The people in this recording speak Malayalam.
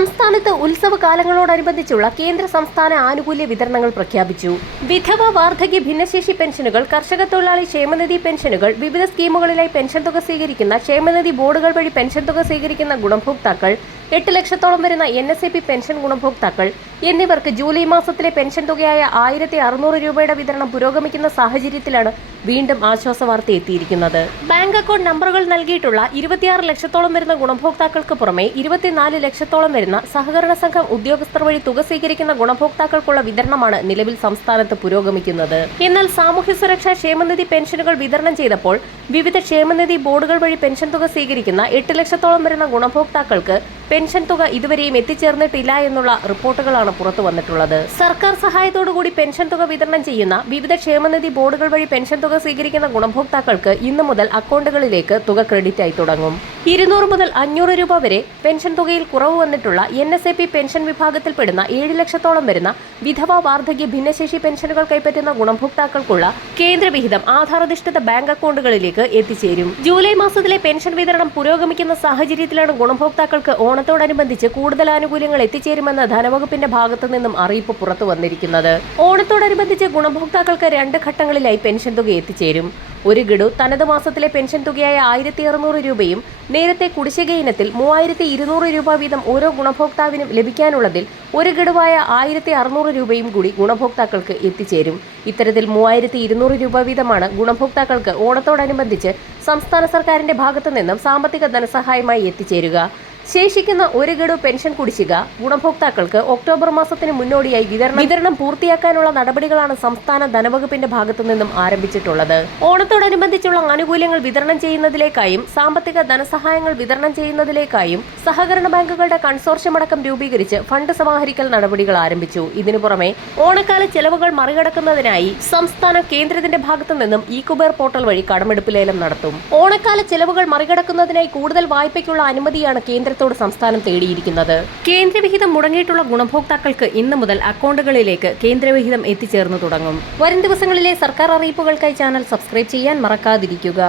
സംസ്ഥാനത്ത് ഉത്സവകാലങ്ങളോടനുബന്ധിച്ചുള്ള കേന്ദ്ര സംസ്ഥാന ആനുകൂല്യ വിതരണങ്ങൾ പ്രഖ്യാപിച്ചു. വിധവ, വാർദ്ധക്യ, ഭിന്നശേഷി പെൻഷനുകൾ, കർഷക തൊഴിലാളി ക്ഷേമനിധി പെൻഷനുകൾ, വിവിധ സ്കീമുകളിലായി പെൻഷൻ തുക സ്വീകരിക്കുന്ന ക്ഷേമനിധി ബോർഡുകൾ വഴി പെൻഷൻ തുക സ്വീകരിക്കുന്ന ഗുണഭോക്താക്കൾ, 8 ലക്ഷത്തോളം വരുന്ന NSAP പെൻഷൻ ഗുണഭോക്താക്കൾ എന്നിവർക്ക് ജൂലൈ മാസത്തിലെ പെൻഷൻ തുകയായ 1600 രൂപയുടെ വിതരണം പുരോഗമിക്കുന്ന സാഹചര്യത്തിലാണ് വീണ്ടും ആശ്വാസവാർത്ത എത്തിയിരിക്കുന്നത്. ബാങ്ക് അക്കൗണ്ട് നമ്പറുകൾ നൽകിയിട്ടുള്ള 26 ലക്ഷത്തോളം വരുന്ന ഗുണഭോക്താക്കൾക്ക് പുറമെ 24 ലക്ഷത്തോളം വരുന്ന സഹകരണ സംഘം ഉദ്യോഗസ്ഥർ വഴി തുക സ്വീകരിക്കുന്ന ഗുണഭോക്താക്കൾക്കുള്ള വിതരണമാണ് നിലവിൽ സംസ്ഥാനത്ത് പുരോഗമിക്കുന്നത്. എന്നാൽ സാമൂഹ്യ സുരക്ഷാ ക്ഷേമനിധി പെൻഷനുകൾ വിതരണം ചെയ്തപ്പോൾ വിവിധ ക്ഷേമനിധി ബോർഡുകൾ വഴി പെൻഷൻ തുക സ്വീകരിക്കുന്ന 8 ലക്ഷത്തോളം വരുന്ന ഗുണഭോക്താക്കൾക്ക് പെൻഷൻ തുക ഇതുവരെയും എത്തിച്ചേർന്നിട്ടില്ല എന്നുള്ള റിപ്പോർട്ടുകളാണ് പുറത്തു വന്നിട്ടുള്ളത്. സർക്കാർ സഹായത്തോടുകൂടി പെൻഷൻ തുക വിതരണം ചെയ്യുന്ന വിവിധ ക്ഷേമനിധി ബോർഡുകൾ വഴി പെൻഷൻ തുക സ്വീകരിക്കുന്ന ഗുണഭോക്താക്കൾക്ക് ഇന്നു മുതൽ അക്കൗണ്ടുകളിലേക്ക് തുക ക്രെഡിറ്റ് ആയി തുടങ്ങും. 200 മുതൽ 500 രൂപ വരെ പെൻഷൻ തുകയിൽ കുറവ് വന്നിട്ടുള്ള NSAP പെൻഷൻ വിഭാഗത്തിൽപ്പെടുന്ന 7 ലക്ഷത്തോളം വരുന്ന വിധവ, വാർദ്ധക്യ, ഭിന്നശേഷി പെൻഷനുകൾ കൈപ്പറ്റുന്ന ഗുണഭോക്താക്കൾക്കുള്ള കേന്ദ്രവിഹിതം ആധാരധിഷ്ഠിത ബാങ്ക് അക്കൗണ്ടുകളിലേക്ക് എത്തിച്ചേരും. ജൂലൈ മാസത്തിലെ പെൻഷൻ വിതരണം പുരോഗമിക്കുന്ന സാഹചര്യത്തിലാണ് ഗുണഭോക്താക്കൾക്ക് ഓണത്തോടനുബന്ധിച്ച് കൂടുതൽ ആനുകൂല്യങ്ങൾ എത്തിച്ചേരുമെന്ന് ധനവകുപ്പിന്റെ ഭാഗത്തു നിന്നും അറിയിപ്പ് പുറത്തു വന്നിരിക്കുന്നത്. ഓണത്തോടനുബന്ധിച്ച് ഗുണഭോക്താക്കൾക്ക് 2 ഘട്ടങ്ങളിലായി പെൻഷൻ തുക എത്തിച്ചേരും. ഒരു ഗഡു തനത് മാസത്തിലെ പെൻഷൻ തുകയായ 1600 രൂപയും നേരത്തെ കുടിശ്ശിക ഇനത്തിൽ 3200 രൂപ വീതം ഓരോ ഗുണഭോക്താവിനും ലഭിക്കാനുള്ളതിൽ ഒരു ഗഡുവായ 1600 രൂപയും കൂടി ഗുണഭോക്താക്കൾക്ക് എത്തിച്ചേരും. ഇത്തരത്തിൽ 3200 രൂപ വീതമാണ് ഗുണഭോക്താക്കൾക്ക് ഓണത്തോടനുബന്ധിച്ച് സംസ്ഥാന സർക്കാരിന്റെ ഭാഗത്തു നിന്നും സാമ്പത്തിക ധനസഹായമായി എത്തിച്ചേരുക. ശേഷിക്കുന്ന ഒരു ഗഡു പെൻഷൻ കുടിശ്ശിക ഗുണഭോക്താക്കൾക്ക് ഒക്ടോബർ മാസത്തിന് മുന്നോടിയായി വിതരണം പൂർത്തിയാക്കാനുള്ള നടപടികളാണ് സംസ്ഥാന ധനവകുപ്പിന്റെ ഭാഗത്തു നിന്നും ആരംഭിച്ചിട്ടുള്ളത്. ഓണത്തോടനുബന്ധിച്ചുള്ള ആനുകൂല്യങ്ങൾ വിതരണം ചെയ്യുന്നതിലേക്കായും സാമ്പത്തിക ധനസഹായങ്ങൾ വിതരണം ചെയ്യുന്നതിലേക്കായും സഹകരണ ബാങ്കുകളുടെ കൺസോർഷ്യം അടക്കം രൂപീകരിച്ച് ഫണ്ട് സമാഹരിക്കൽ നടപടികൾ ആരംഭിച്ചു. ഇതിനു പുറമെ ഓണക്കാല ചെലവുകൾ മറികടക്കുന്നതിനായി സംസ്ഥാനം കേന്ദ്രത്തിന്റെ ഭാഗത്തു നിന്നും ഇ-കുബേർ പോർട്ടൽ വഴി കടമെടുപ്പ് ലേലം നടത്തും. ഓണക്കാല ചെലവുകൾ മറികടക്കുന്നതിനായി കൂടുതൽ വായ്പയ്ക്കുള്ള അനുമതിയാണ് കേന്ദ്രത്തോട് സംസ്ഥാനം തേടിയിരിക്കുന്നത്. കേന്ദ്രവിഹിതം മുടങ്ങിയിട്ടുള്ള ഗുണഭോക്താക്കൾക്ക് ഇന്നു മുതൽ അക്കൗണ്ടുകളിലേക്ക് കേന്ദ്രവിഹിതം എത്തിച്ചേർന്നു തുടങ്ങും. വരും ദിവസങ്ങളിലെ സർക്കാർ അറിയിപ്പുകൾക്കായി ചാനൽ സബ്സ്ക്രൈബ് ചെയ്യാൻ മറക്കാതിരിക്കുക.